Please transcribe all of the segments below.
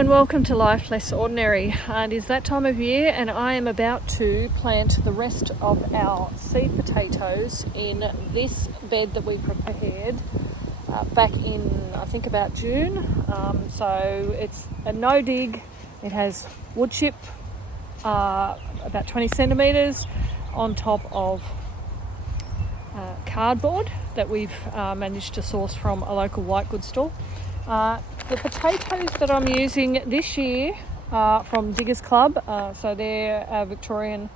and welcome to Life Less Ordinary. It is that time of year and I am about to plant the rest of our seed potatoes in this bed that we prepared back in, I think, about June. So it's a no dig. It has wood chip about 20 centimetres on top of cardboard that we've managed to source from a local white goods store. The potatoes that I'm using this year are from Diggers Club, so they're a Victorian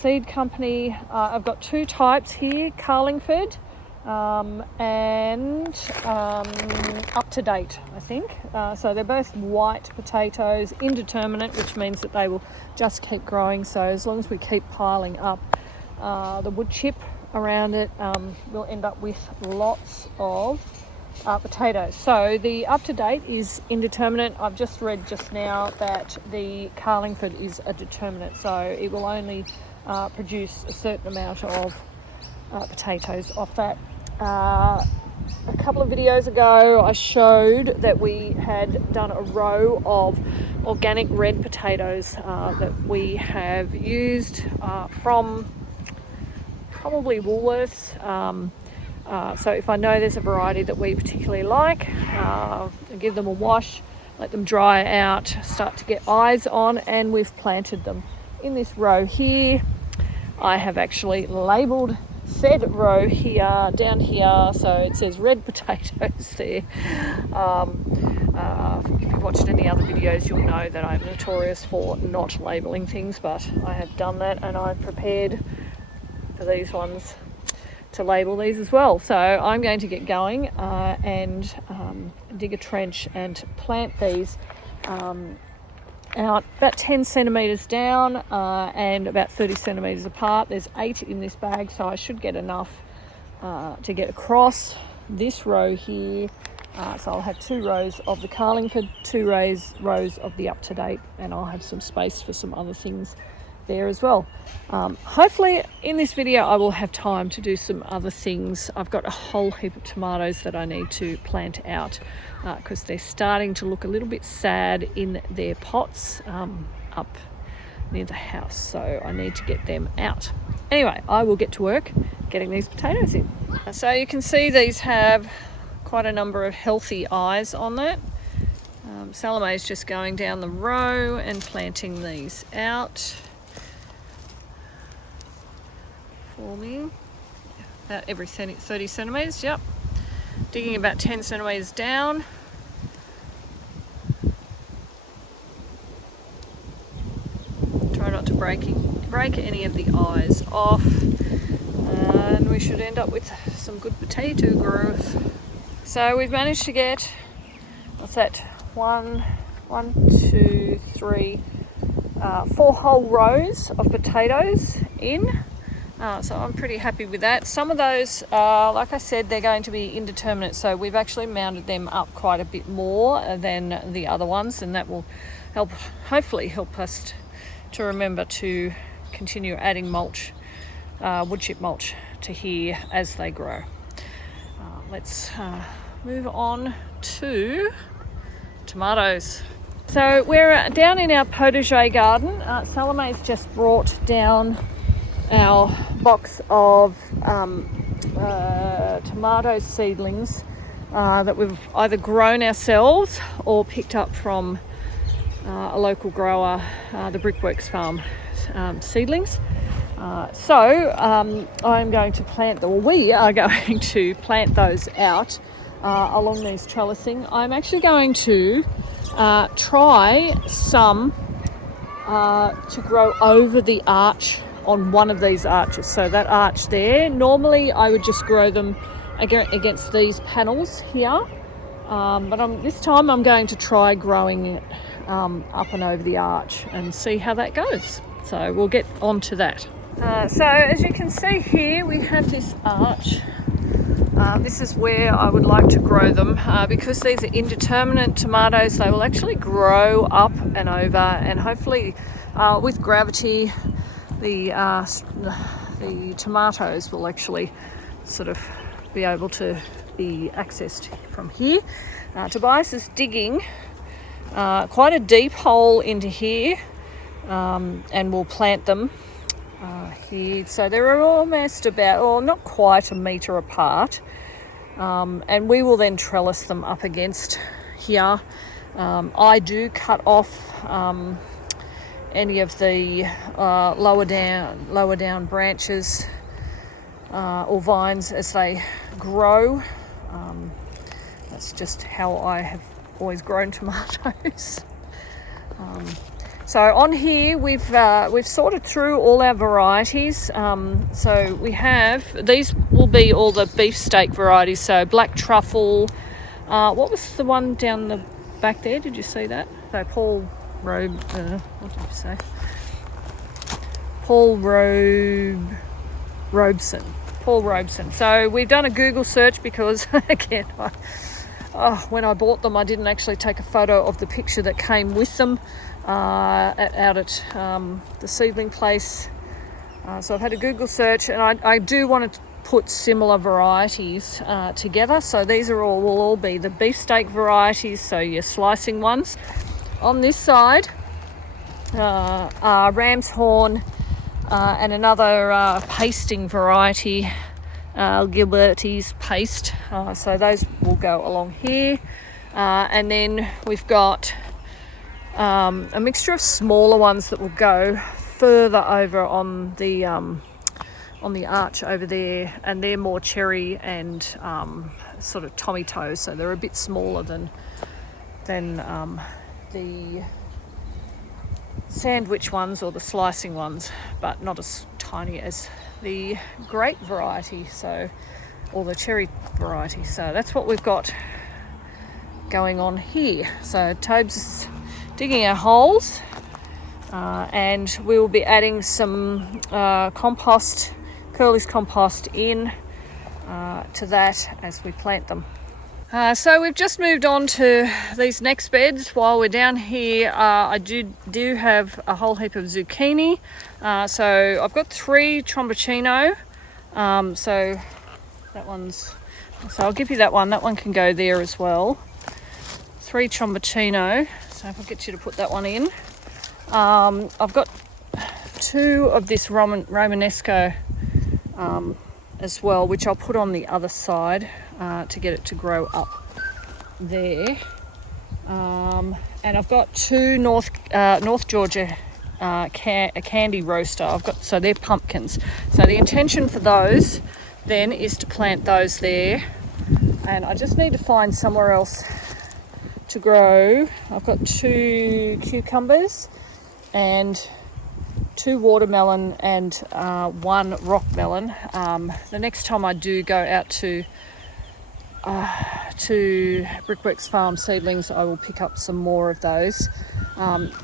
seed company. I've got two types here, Carlingford and Up to Date, I think. So they're both white potatoes, indeterminate, which means that they will just keep growing. So as long as we keep piling up the wood chip around it, we'll end up with lots of potatoes. So the Up to Date is indeterminate. I've just read just now that the Carlingford is a determinate, so it will only produce a certain amount of potatoes off that. A couple of videos ago I showed that we had done a row of organic red potatoes that we have used from probably Woolworths. So if I know there's a variety that we particularly like, I give them a wash, let them dry out, start to get eyes on, and we've planted them in this row here. I have actually labelled said row here, down here, so it says red potatoes there. If you've watched any other videos, you'll know that I'm notorious for not labelling things, but I have done that, and I've prepared for these ones to label these as well. So I'm going to get going and dig a trench and plant these out about 10 centimetres down and about 30 centimetres apart. There's 8 in this bag, so I should get enough to get across this row here. So I'll have 2 rows of the Carlingford, 2 rows of the Up to Date, and I'll have some space for some other things there as well. Hopefully in this video I will have time to do some other things. I've got a whole heap of tomatoes that I need to plant out because they're starting to look a little bit sad in their pots up near the house, so I need to get them out. Anyway, I will get to work getting these potatoes in. So you can see these have quite a number of healthy eyes on that. Salome's just going down the row and planting these out for me, about every 30 centimetres, yep. Digging about 10 centimetres down. Try not to break any of the eyes off, and we should end up with some good potato growth. So we've managed to get, what's that, 4 whole rows of potatoes in. So I'm pretty happy with that. Some of those, like I said, they're going to be indeterminate, so we've actually mounted them up quite a bit more than the other ones, and that will hopefully help us to remember to continue adding mulch, wood chip mulch to here as they grow. Let's move on to tomatoes. So we're down in our potager garden. Salome's just brought down our box of tomato seedlings that we've either grown ourselves or picked up from a local grower, the Brickworks Farm seedlings. So I'm going to plant them, or we are going to plant those out along these trellising. I'm actually going to try some to grow over the arch on one of these arches. So that arch there, normally I would just grow them against these panels here, but this time I'm going to try growing it up and over the arch and see how that goes. So we'll get on to that. So as you can see here, we have this arch. This is where I would like to grow them because these are indeterminate tomatoes. They will actually grow up and over, and hopefully with gravity the tomatoes will actually sort of be able to be accessed from here. Tobias is digging quite a deep hole into here, and we'll plant them here. So they're almost about, or not quite, a metre apart, and we will then trellis them up against here. I do cut off any of the lower down branches or vines as they grow. That's just how I have always grown tomatoes. So on here we've sorted through all our varieties. So we have, these will be all the beefsteak varieties. So black truffle. What was the one down the back there? Did you see that? So Paul Robeson. So we've done a Google search because again, when I bought them, I didn't actually take a photo of the picture that came with them out at the seedling place. So I've had a Google search, and I do want to put similar varieties together. So these will all be the beefsteak varieties, so your slicing ones. On this side are ram's horn and another pasting variety, Gilbertese paste. So those will go along here. And then we've got a mixture of smaller ones that will go further over on the arch over there, and they're more cherry and sort of tomato, so they're a bit smaller than the sandwich ones or the slicing ones, but not as tiny as the grape variety, so, or the cherry variety. So that's what we've got going on here. So Tobes is digging our holes, and we will be adding some compost, Curly's compost, in to that as we plant them. So we've just moved on to these next beds. While we're down here, I do have a whole heap of zucchini. So I've got 3 tromboncino. So I'll give you that one. That one can go there as well. 3 tromboncino. So if I get you to put that one in. I've got 2 of this Romanesco as well, which I'll put on the other side to get it to grow up there. And I've got 2 North Georgia candy roaster. So they're pumpkins. So the intention for those then is to plant those there, and I just need to find somewhere else to grow. I've got 2 cucumbers and 2 watermelon and 1 rock melon. The next time I do go out to Brickworks Farm Seedlings, I will pick up some more of those.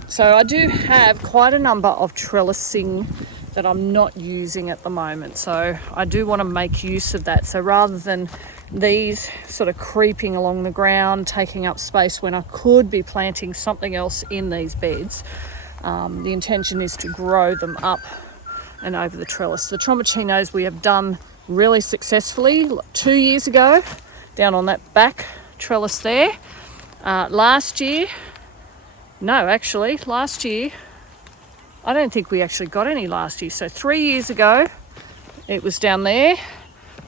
So I do have quite a number of trellising that I'm not using at the moment, so I do want to make use of that. So rather than these sort of creeping along the ground, taking up space when I could be planting something else in these beds, the intention is to grow them up and over the trellis. The tromboncinos we have done really successfully 2 years ago down on that back trellis there. Last year, I don't think we actually got any last year. So 3 years ago, it was down there.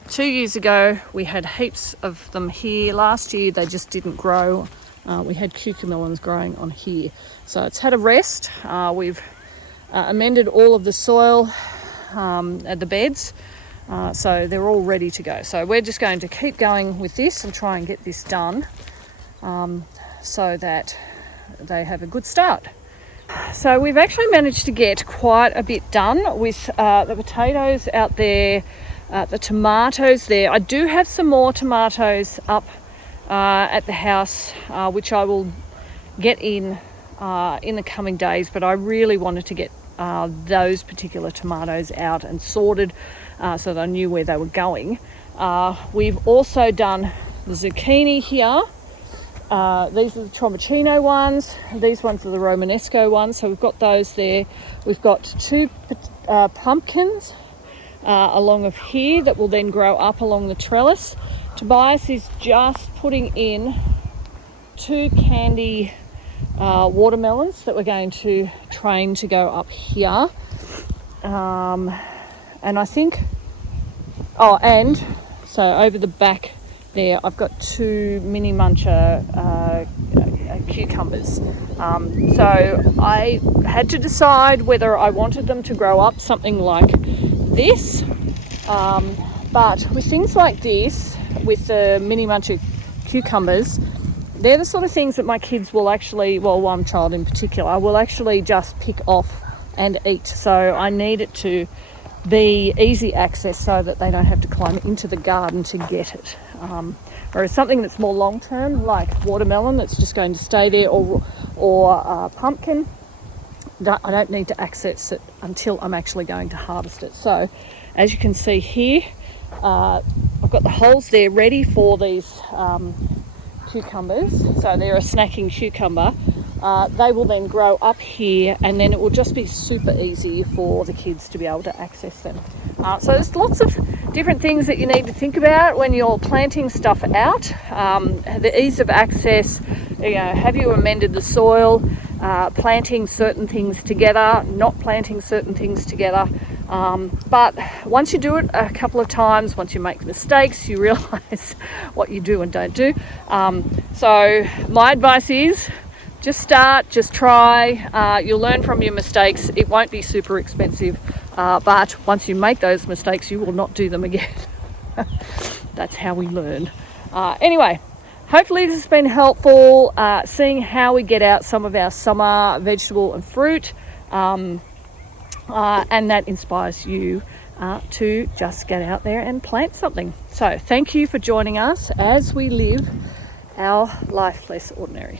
2 years ago, we had heaps of them here. Last year, they just didn't grow. We had cucamelons growing on here. So it's had a rest. We've amended all of the soil at the beds. So they're all ready to go. So we're just going to keep going with this and try and get this done so that they have a good start. So we've actually managed to get quite a bit done with the potatoes out there, the tomatoes there. I do have some more tomatoes up at the house, which I will get in the coming days, but I really wanted to get those particular tomatoes out and sorted so that I knew where they were going. We've also done the zucchini here. These are the tromboncino ones. These ones are the Romanesco ones. So we've got those there. We've got 2 pumpkins along of here that will then grow up along the trellis. Tobias is just putting in 2 candy watermelons that we're going to train to go up here. And I think, and so over the back there, I've got 2 mini muncher cucumbers. So I had to decide whether I wanted them to grow up something like this. But with things like this, with the mini muncher cucumbers, they're the sort of things that my kids will actually, well, one child in particular, will actually just pick off and eat. So I need it to be easy access so that they don't have to climb into the garden to get it. Whereas something that's more long term, like watermelon, that's just going to stay there, or pumpkin, I don't need to access it until I'm actually going to harvest it. So as you can see here, I've got the holes there ready for these cucumbers. So they're a snacking cucumber. They will then grow up here, and then it will just be super easy for the kids to be able to access them. So there's lots of different things that you need to think about when you're planting stuff out. The ease of access, have you amended the soil, planting certain things together, not planting certain things together. But once you do it a couple of times, once you make mistakes, you realise what you do and don't do. So my advice is, just start, just try. You'll learn from your mistakes. It won't be super expensive, but once you make those mistakes, you will not do them again. That's how we learn. Anyway, hopefully this has been helpful, seeing how we get out some of our summer vegetable and fruit, and that inspires you to just get out there and plant something. So thank you for joining us as we live our life less ordinary.